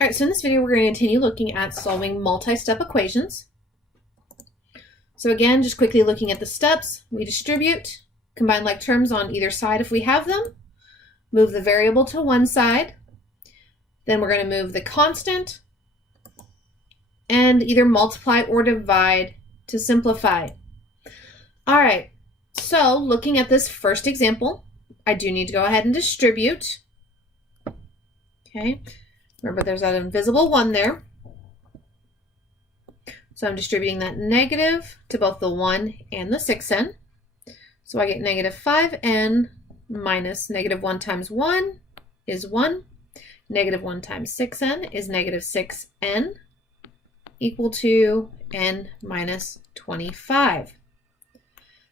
All right, so in this video, we're going to continue looking at solving multi-step equations. So again, just quickly looking at the steps, we distribute, combine like terms on either side if we have them, move the variable to one side, then we're going to move the constant, and either multiply or divide to simplify. All right, so looking at this first example, I do need to go ahead and distribute. Okay. Remember, there's that invisible 1 there. So I'm distributing that negative to both the 1 and the 6n. So I get negative 5n minus negative 1 times 1 is 1. Negative 1 times 6n is negative 6n equal to n minus 25.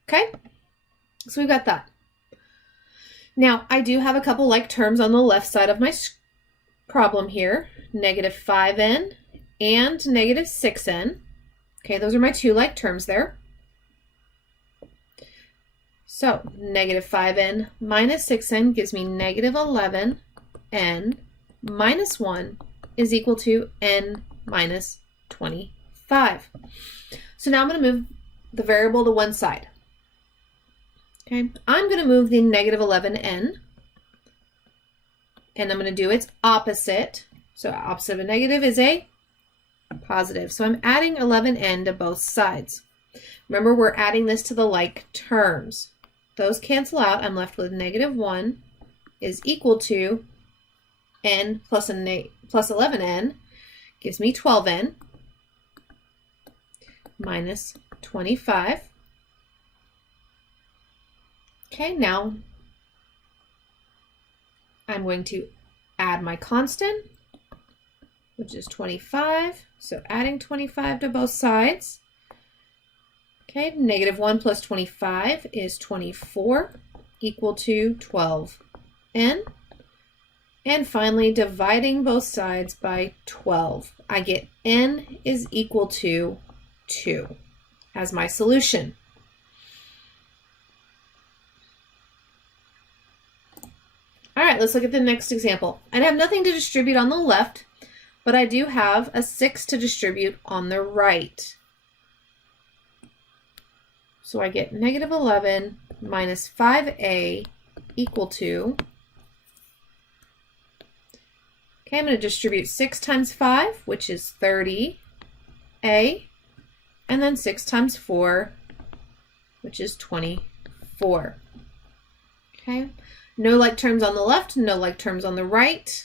Okay, so we've got that. Now, I do have a couple like terms on the left side of my problem here, negative 5n and negative 6n. Okay, those are my two like terms there. So negative 5n minus 6n gives me negative 11n minus 1 is equal to n minus 25. So now I'm going to move the variable to one side. Okay, I'm going to move the negative 11n, and I'm going to do its opposite. So opposite of a negative is a positive. So I'm adding 11n to both sides. Remember, we're adding this to the like terms. Those cancel out. I'm left with negative 1 is equal to n plus 11n gives me 12n minus 25. Okay, now I'm going to add my constant, which is 25. So adding 25 to both sides. Okay, negative 1 plus 25 is 24, equal to 12n. And finally, dividing both sides by 12. I get n is equal to 2 as my solution. All right, let's look at the next example. I have nothing to distribute on the left, but I do have a 6 to distribute on the right. So I get negative 11 minus 5a equal to, okay, I'm going to distribute 6 times 5, which is 30a, and then 6 times 4, which is 24. Okay. No like terms on the left, no like terms on the right.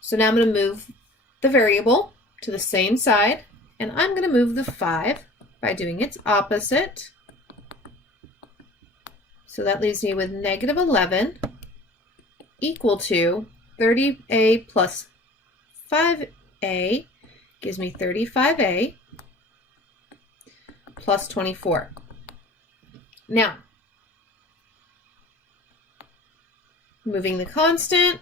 So now I'm going to move the variable to the same side, and I'm going to move the 5 by doing its opposite. So that leaves me with negative 11 equal to 30a plus 5a gives me 35a plus 24. Now, moving the constant,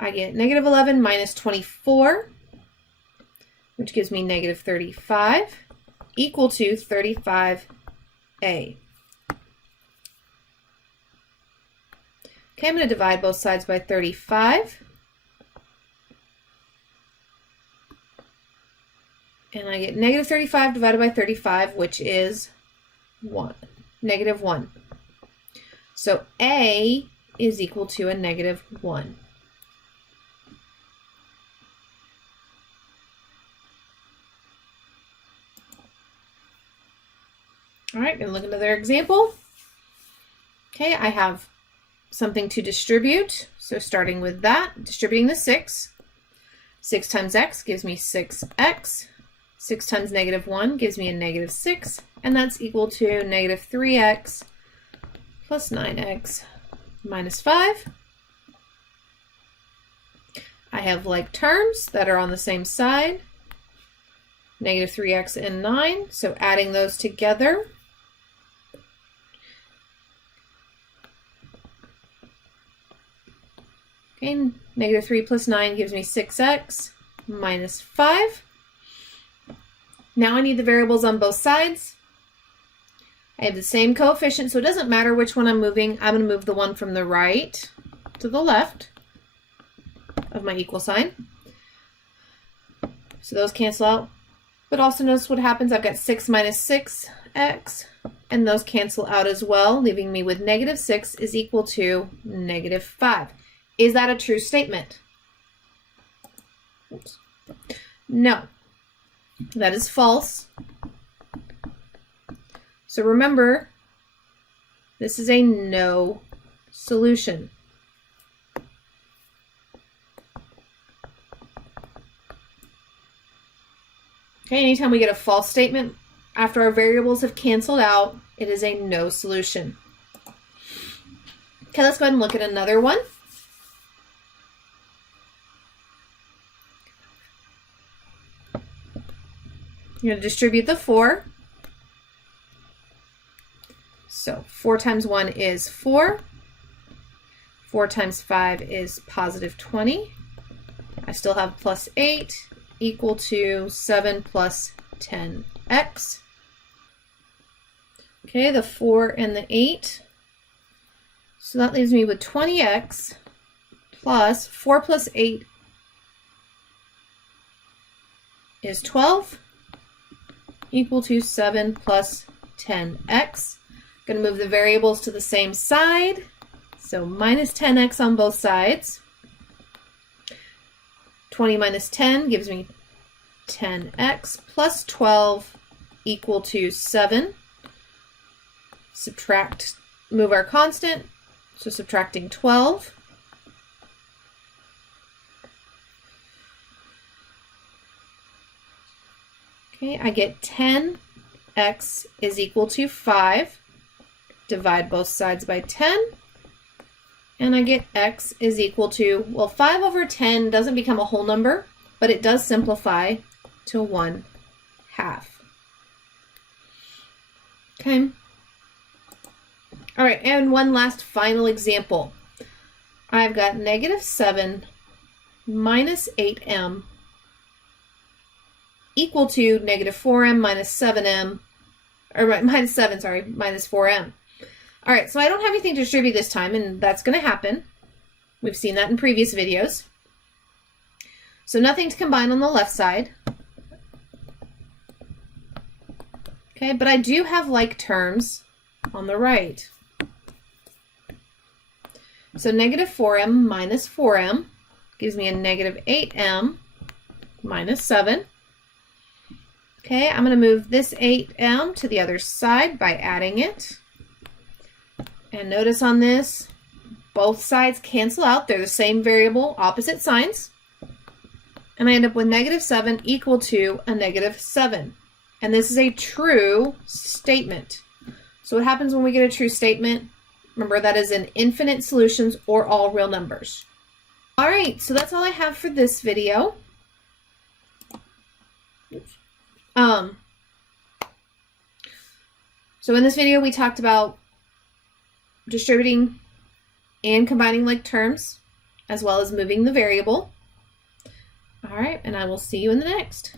I get negative 11 minus 24, which gives me negative 35, equal to 35a. Okay, I'm going to divide both sides by 35. And I get negative 35 divided by 35, which is 1, negative 1. So a is equal to a negative 1. All right, gonna look at another example. Okay, I have something to distribute. So starting with that, distributing the 6. 6 times x gives me 6x. 6 times negative 1 gives me a negative 6, and that's equal to negative 3x plus 9x minus 5. I have like terms that are on the same side, negative 3x and 9, so adding those together, okay, negative 3 plus 9 gives me 6x minus 5. Now I need the variables on both sides. I have the same coefficient, so it doesn't matter which one I'm moving. I'm going to move the one from the right to the left of my equal sign. So those cancel out. But also notice what happens. I've got 6 minus 6x, and those cancel out as well, leaving me with negative 6 is equal to negative 5. Is that a true statement? Oops. No, that is false. So remember, this is a no solution. Okay, anytime we get a false statement after our variables have canceled out, it is a no solution. Okay, let's go ahead and look at another one. You're going to distribute the 4. So 4 times 1 is 4. 4 times 5 is positive 20. I still have plus 8 equal to 7 plus 10x. Okay, the 4 and the 8. So that leaves me with 20x plus 4 plus 8 is 12 equal to 7 plus 10x. Going to move the variables to the same side. So minus 10x on both sides. 20 minus 10 gives me 10x plus 12 equal to 7. Subtract, move our constant, so subtracting 12. Okay, I get 10x is equal to 5. Divide both sides by 10. And I get x is equal to, well, 5 over 10 doesn't become a whole number, but it does simplify to 1/2. Okay. All right, and one last final example. I've got negative 7 minus 8m equal to negative 4m minus 7m, or minus 7, sorry, minus 4m. All right, so I don't have anything to distribute this time, and that's going to happen. We've seen that in previous videos. So nothing to combine on the left side. Okay, but I do have like terms on the right. So negative 4m minus 4m gives me a negative 8m minus 7. Okay, I'm going to move this 8m to the other side by adding it. And notice on this, both sides cancel out. They're the same variable, opposite signs. And I end up with negative 7 equal to a negative 7. And this is a true statement. So what happens when we get a true statement? Remember, that is in infinite solutions or all real numbers. All right, so that's all I have for this video. So in this video, we talked about distributing and combining like terms, as well as moving the variable. All right, and I will see you in the next.